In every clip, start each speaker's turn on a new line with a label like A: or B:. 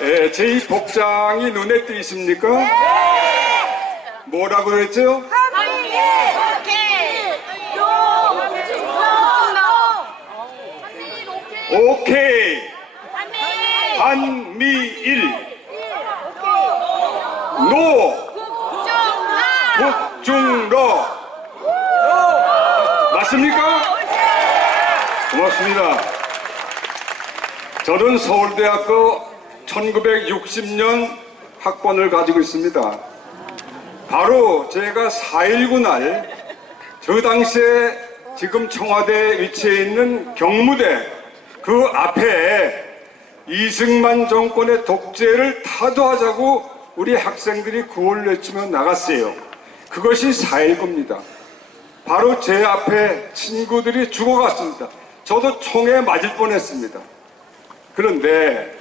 A: 예, 제 복장이 눈에 띄십니까? 뭐라고 그랬죠? 오케이. 한미일. 노. 북중러 맞습니까? 고맙습니다. 저는 서울대학교 1960년 학번을 가지고 있습니다. 바로 제가 4.19 날 저 당시에 지금 청와대에 위치해 있는 경무대 그 앞에 이승만 정권의 독재를 타도하자고 우리 학생들이 구호를 외치며 나갔어요. 그것이 4.19입니다. 바로 제 앞에 친구들이 죽어갔습니다. 저도 총에 맞을 뻔했습니다. 그런데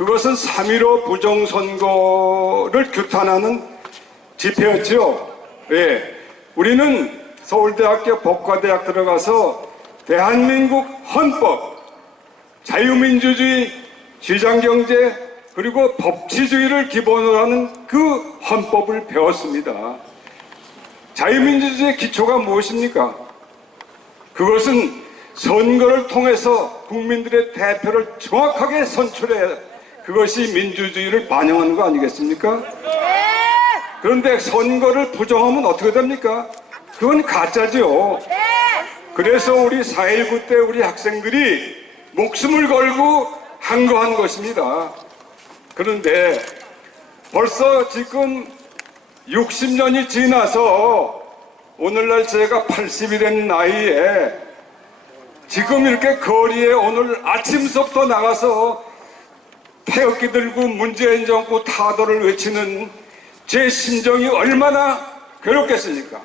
A: 그것은 3.15 부정선거를 규탄하는 집회였죠. 예. 우리는 서울대학교 법과대학 들어가서 대한민국 헌법, 자유민주주의, 시장경제, 그리고 법치주의를 기본으로 하는 그 헌법을 배웠습니다. 자유민주주의의 기초가 무엇입니까? 그것은 선거를 통해서 국민들의 대표를 정확하게 선출해 그것이 민주주의를 반영하는 거 아니겠습니까? 그런데 선거를 부정하면 어떻게 됩니까? 그건 가짜죠. 그래서 우리 4.19 때 우리 학생들이 목숨을 걸고 항거한 것입니다. 그런데 벌써 지금 60년이 지나서 오늘날 제가 80이 된 나이에 지금 이렇게 거리에 오늘 아침부터 나가서 태극기 들고 문재인 정부 타도를 외치는 제 심정이 얼마나 괴롭겠습니까?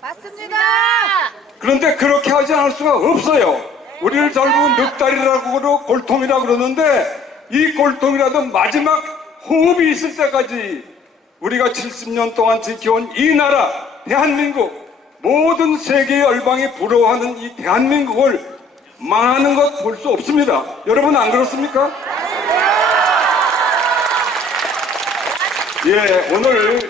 B: 맞습니다.
A: 그런데 그렇게 하지 않을 수가 없어요. 우리를 결국 늑다리라고 그러고 골통이라고 그러는데 이 골통이라도 마지막 호흡이 있을 때까지 우리가 70년 동안 지켜온 이 나라 대한민국 모든 세계의 열방이 부러워하는 이 대한민국을 망하는 것 볼 수 없습니다. 여러분 안 그렇습니까? 예, 오늘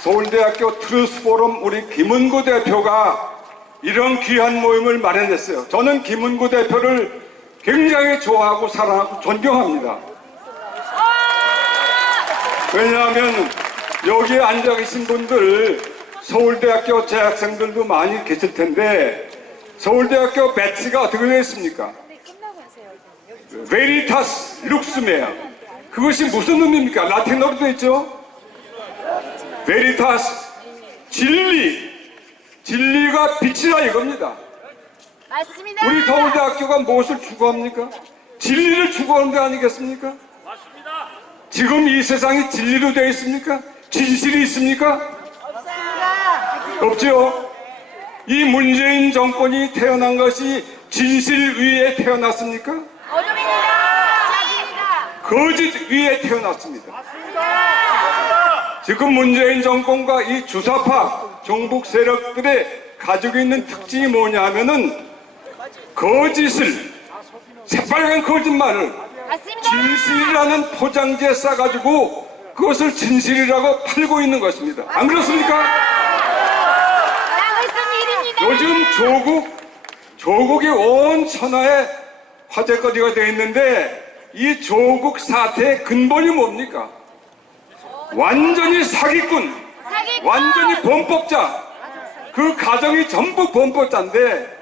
A: 서울대학교 트루스 포럼 우리 김은구 대표가 이런 귀한 모임을 마련했어요. 저는 김은구 대표를 굉장히 좋아하고 사랑하고 존경합니다. 왜냐하면 여기에 앉아 계신 분들 서울대학교 재학생들도 많이 계실 텐데 서울대학교 배치가 어떻게 되어 있습니까? 베리타스 룩스메아 그것이 무슨 의미입니까? 라틴어로 되어 있죠? 베리타스 진리 진리가 빛이라 이겁니다.
B: 맞습니다.
A: 우리 서울대학교가 무엇을 추구합니까? 진리를 추구하는 데 아니겠습니까?
C: 맞습니다.
A: 지금 이 세상이 진리로 되어 있습니까? 진실이 있습니까?
B: 없습니다.
A: 없죠. 이 문재인 정권이 태어난 것이 진실 위에 태어났습니까?
B: 어둠입니다. 짜깁니다.
A: 거짓 위에 태어났습니다. 지금 문재인 정권과 이 주사파 종북 세력들의 가지고 있는 특징이 뭐냐 하면은 거짓을 새빨간 거짓말을
B: 맞습니다.
A: 진실이라는 포장지에 싸가지고 그것을 진실이라고 팔고 있는 것입니다. 안 그렇습니까? 요즘 조국, 조국이 온 천하에 화제거리가 되어 있는데 이 조국 사태의 근본이 뭡니까? 완전히 사기꾼. 완전히 범법자, 그 가정이 전부 범법자인데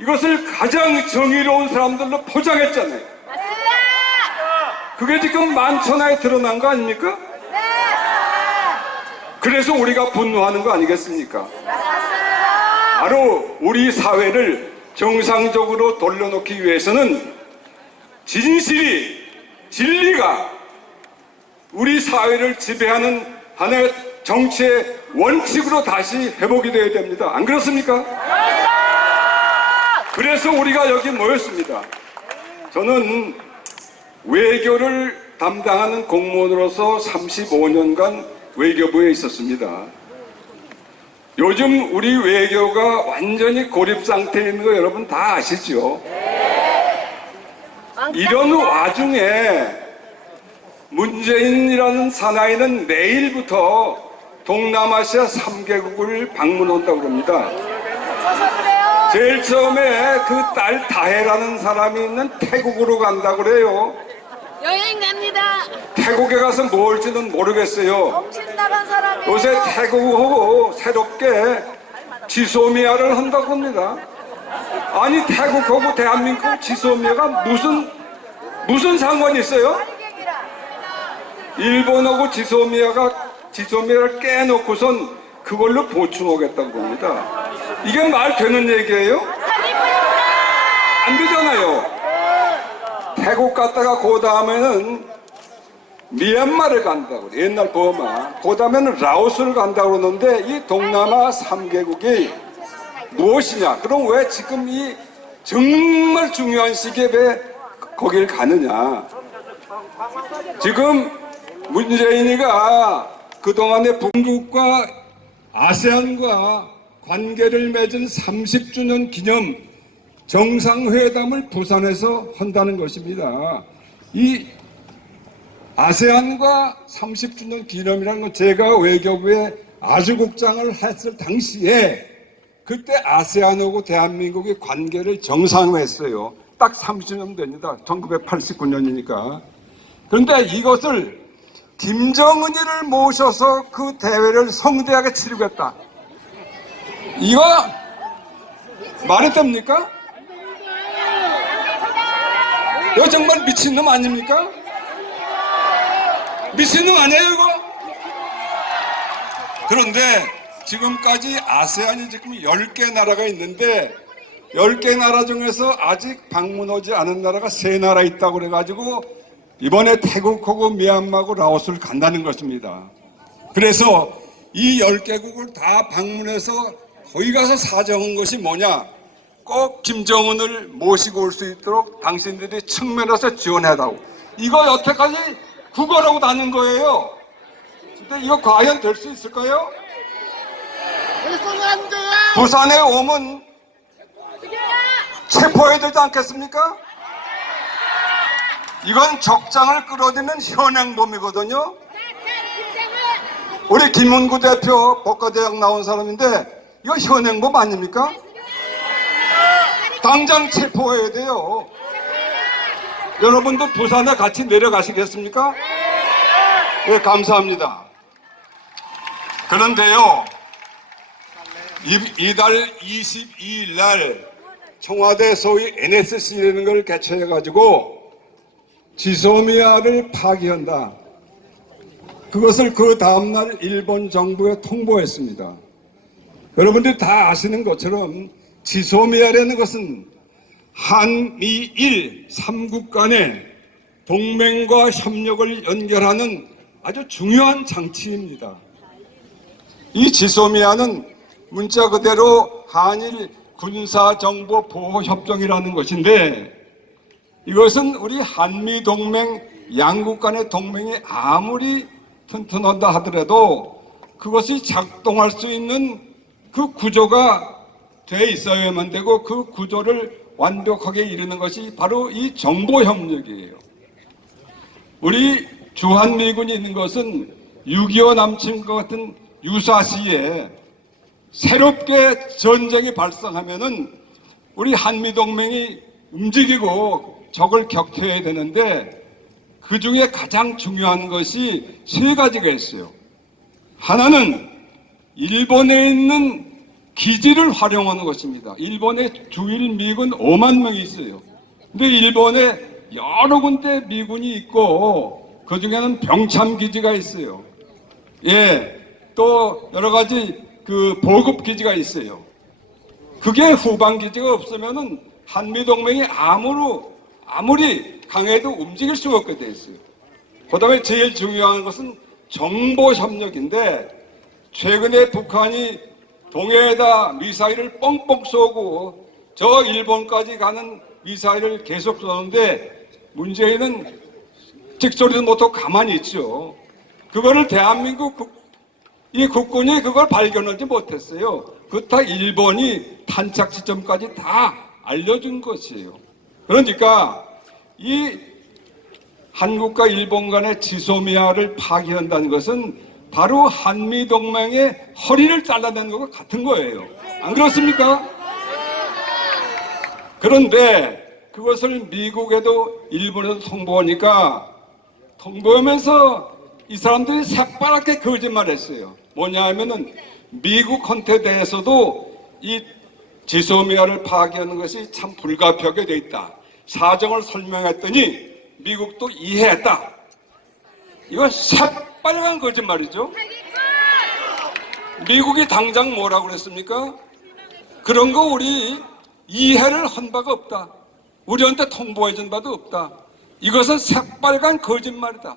A: 이것을 가장 정의로운 사람들로 포장했잖아요. 그게 지금 만천하에 드러난 거 아닙니까?
B: 네.
A: 그래서 우리가 분노하는 거 아니겠습니까? 바로 우리 사회를 정상적으로 돌려놓기 위해서는 진실이, 진리가 우리 사회를 지배하는 하나의 정치의 원칙으로 다시 회복이 되어야 됩니다. 안 그렇습니까? 그래서 우리가 여기 모였습니다. 저는 외교를 담당하는 공무원으로서 35년간 외교부에 있었습니다. 요즘 우리 외교가 완전히 고립 상태에 있는 거 여러분 다 아시죠? 이런 와중에 문재인이라는 사나이는 내일부터 동남아시아 3개국을 방문한다고 합니다. 제일 처음에 그 딸 다혜라는 사람이 있는 태국으로 간다고 그래요.
B: 여행 갑니다.
A: 태국에 가서 뭐 할지는 모르겠어요. 요새 태국하고 새롭게 지소미아를 한다고 합니다. 아니 태국하고 대한민국 지소미아가 무슨 무슨 상관이 있어요? 일본하고 지소미아가 지소미아를 깨놓고선 그걸로 보충하겠다고 합니다. 이게 말 되는 얘기예요? 안 되잖아요. 태국 갔다가 그 다음에는 미얀마를 간다고 그래. 옛날 버마. 그 다음에는 라오스를 간다고 그러는데 이 동남아 3개국이 무엇이냐? 그럼 왜 지금 이 정말 중요한 시기에 왜 거길 가느냐? 지금 문재인이가 그동안에 북극과 아세안과 관계를 맺은 30주년 기념 정상회담을 부산에서 한다는 것입니다. 이 아세안과 30주년 기념이라는 건 제가 외교부에 아주국장을 했을 당시에 그때 아세안하고 대한민국의 관계를 정상화했어요. 딱 30년 됩니다. 1989년이니까. 그런데 이것을 김정은이를 모셔서 그 대회를 성대하게 치르겠다. 이거 말이 됩니까? 이거 정말 미친놈 아닙니까? 미친놈 아니에요 이거? 그런데 지금까지 아세안이 지금 10개 나라가 있는데 10개 나라 중에서 아직 방문하지 않은 나라가 3나라 있다고 그래가지고 이번에 태국하고 미얀마하고 라오스를 간다는 것입니다. 그래서 이 10개국을 다 방문해서 거기 가서 사정한 것이 뭐냐? 꼭 김정은을 모시고 올 수 있도록 당신들이 측면에서 지원해다오. 이거 여태까지 구걸하고 다닌 거예요. 근데 이거 과연 될 수 있을까요? 부산에 오면 체포해야 되지 않겠습니까? 이건 적장을 끌어들이는 현행범이거든요. 우리 김문구 대표 법과대학 나온 사람인데 이거 현행범 아닙니까? 당장 체포해야 돼요. 여러분들 부산에 같이 내려가시겠습니까? 예, 감사합니다. 그런데요, 이- 이달 22일 날 청와대 소위 NSC라는 걸 개최해가지고 지소미아를 파기한다. 그것을 그 다음날 일본 정부에 통보했습니다. 여러분들이 다 아시는 것처럼 지소미아라는 것은 한미일 삼국 간의 동맹과 협력을 연결하는 아주 중요한 장치입니다. 이 지소미아는 문자 그대로 한일 군사정보 보호협정이라는 것인데 이것은 우리 한미 동맹 양국 간의 동맹이 아무리 튼튼하다 하더라도 그것이 작동할 수 있는 그 구조가 돼 있어야만 되고 그 구조를 완벽하게 이루는 것이 바로 이 정보 협력이에요. 우리 주한미군이 있는 것은 6.25 남침과 같은 유사시에 새롭게 전쟁이 발생하면은 우리 한미동맹이 움직이고 적을 격퇴해야 되는데 그 중에 가장 중요한 것이 세 가지가 있어요. 하나는 일본에 있는 기지를 활용하는 것입니다. 일본에 주일 미군 5만 명이 있어요. 근데 일본에 여러 군데 미군이 있고 그 중에는 병참 기지가 있어요. 예, 또 여러 가지 그 보급 기지가 있어요. 그게 후방 기지가 없으면은 한미 동맹이 아무로 아무리 강해도 움직일 수가 없게 돼 있어요. 그다음에 제일 중요한 것은 정보 협력인데 최근에 북한이 동해에다 미사일을 뻥뻥 쏘고 저 일본까지 가는 미사일을 계속 쏘는데 문재인은 찍소리도 못하고 가만히 있죠. 그거를 대한민국 국- 이 국군이 그걸 발견하지 못했어요. 그다 일본이 탄착 지점까지 다 알려준 것이에요. 그러니까 이 한국과 일본 간의 지소미아를 파기한다는 것은 바로 한미 동맹의 허리를 잘라내는 것과 같은 거예요. 안 그렇습니까? 그런데 그것을 미국에도 일본에도 통보하니까 통보하면서 이 사람들이 새빠랗게 거짓말했어요. 뭐냐 하면은 미국 헌태 대해서도 이 지소미아를 파기하는 것이 참 불가피하게 돼 있다. 사정을 설명했더니 미국도 이해했다. 이건 새빨간 거짓말이죠. 미국이 당장 뭐라고 그랬습니까? 그런 거 우리 이해를 한 바가 없다. 우리한테 통보해 준 바도 없다. 이것은 새빨간 거짓말이다.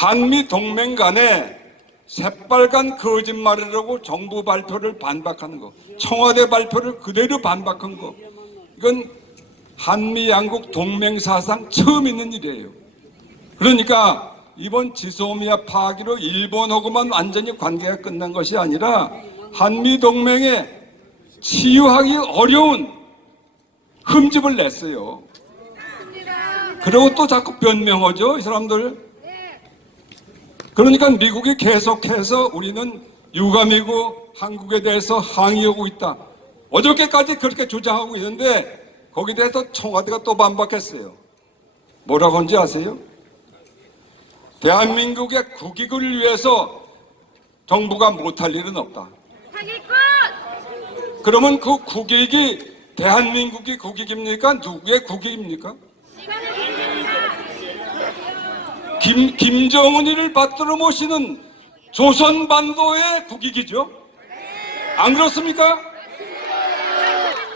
A: 한미 동맹 간에 새빨간 거짓말이라고 정부 발표를 반박하는 거, 청와대 발표를 그대로 반박한 거, 이건 한미 양국 동맹 사상 처음 있는 일이에요. 그러니까 이번 지소미아 파기로 일본하고만 완전히 관계가 끝난 것이 아니라 한미 동맹에 치유하기 어려운 흠집을 냈어요. 그리고 또 자꾸 변명하죠, 이 사람들. 그러니까 미국이 계속해서 우리는 유감이고 한국에 대해서 항의하고 있다. 어저께까지 그렇게 주장하고 있는데 거기에 대해서 청와대가 또 반박했어요. 뭐라고 한지 아세요? 대한민국의 국익을 위해서 정부가 못할 일은 없다. 그러면 그 국익이 대한민국이 국익입니까? 누구의 국익입니까? 김, 김정은이를 받들어 모시는 조선반도의 국익이죠. 안 그렇습니까?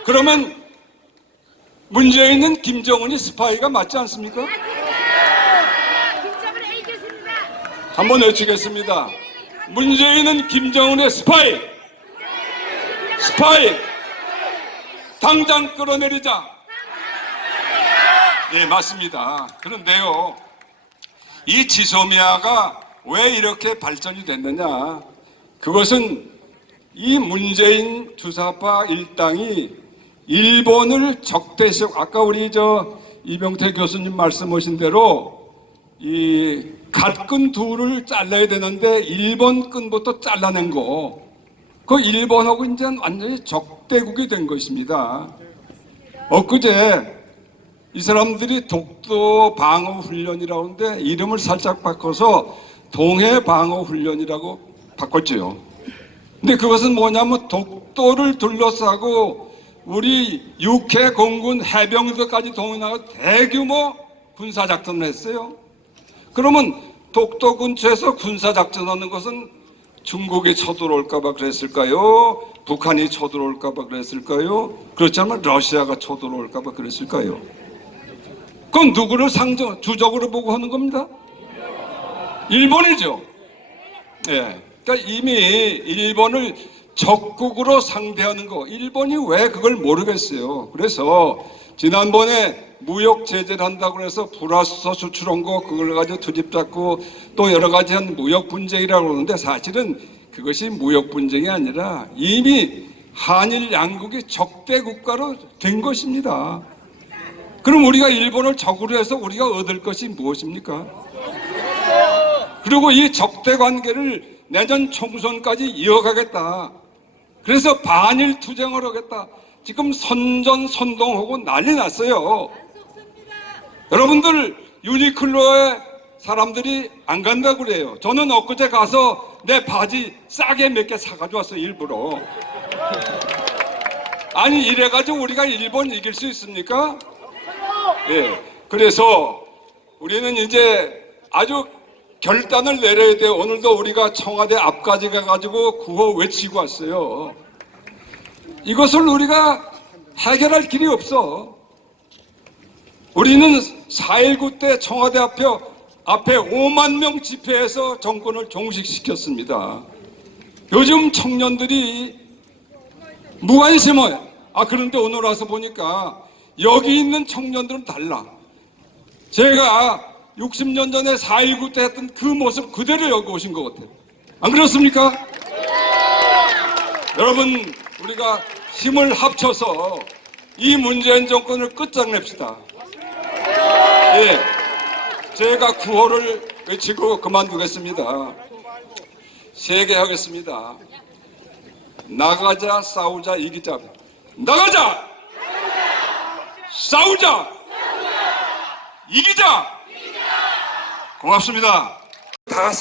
A: 그러면 문제있는 김정은이 스파이가 맞지 않습니까? 한번 외치겠습니다. 문재인은 김정은의 스파이! 스파이! 당장 끌어내리자! 예, 맞습니다. 그런데요, 이 지소미아가 왜 이렇게 발전이 됐느냐? 그것은 이 문재인 주사파 일당이 일본을 적대적, 아까 우리 저 이병태 교수님 말씀하신 대로 이 갓근 둘을 잘라야 되는데 일본 끈부터 잘라낸 거. 그 일본하고 이제 완전히 적대국이 된 것입니다. 엊그제 이 사람들이 독도 방어 훈련이라고 하는데 이름을 살짝 바꿔서 동해 방어 훈련이라고 바꿨죠. 근데 그것은 뭐냐면 독도를 둘러싸고 우리 육해 공군 해병들까지 동원하고 대규모 군사 작전을 했어요. 그러면 독도 근처에서 군사 작전하는 것은 중국이 쳐들어올까봐 그랬을까요? 북한이 쳐들어올까봐 그랬을까요? 그렇지 않으면 러시아가 쳐들어올까봐 그랬을까요? 그건 누구를 상정, 주적으로 보고 하는 겁니다? 일본이죠. 예. 그러니까 이미 일본을 적국으로 상대하는 거, 일본이 왜 그걸 모르겠어요. 그래서 지난번에 무역 제재를 한다고 해서 불화수소 수출한 거 그걸 가지고 투집 잡고 또 여러 가지 한 무역 분쟁이라고 그러는데 사실은 그것이 무역 분쟁이 아니라 이미 한일 양국이 적대 국가로 된 것입니다. 그럼 우리가 일본을 적으로 해서 우리가 얻을 것이 무엇입니까? 그리고 이 적대 관계를 내년 총선까지 이어가겠다. 그래서 반일 투쟁을 하겠다. 지금 선전 선동하고 난리 났어요. 여러분들 유니클로에 사람들이 안 간다고 그래요. 저는 엊그제 가서 내 바지 싸게 몇 개 사가지고 왔어요, 일부러. 아니, 이래가지고 우리가 일본 이길 수 있습니까? 예. 그래서 우리는 이제 아주 결단을 내려야 돼요. 오늘도 우리가 청와대 앞까지 가가지고 구호 외치고 왔어요. 이것을 우리가 해결할 길이 없어. 우리는 4.19 때 청와대 앞에, 앞에 5만 명 집회해서 정권을 종식시켰습니다. 요즘 청년들이 무관심해. 아, 그런데 오늘 와서 보니까 여기 있는 청년들은 달라. 제가 60년 전에 4.19 때 했던 그 모습 그대로 여기 오신 것 같아요. 안 그렇습니까? 여러분, 우리가 힘을 합쳐서 이 문재인 정권을 끝장냅시다. 예. 제가 구호를 외치고 그만두겠습니다. 세개 하겠습니다. 나가자, 싸우자, 이기자. 나가자! 싸우자! 이기자! 고맙습니다. 다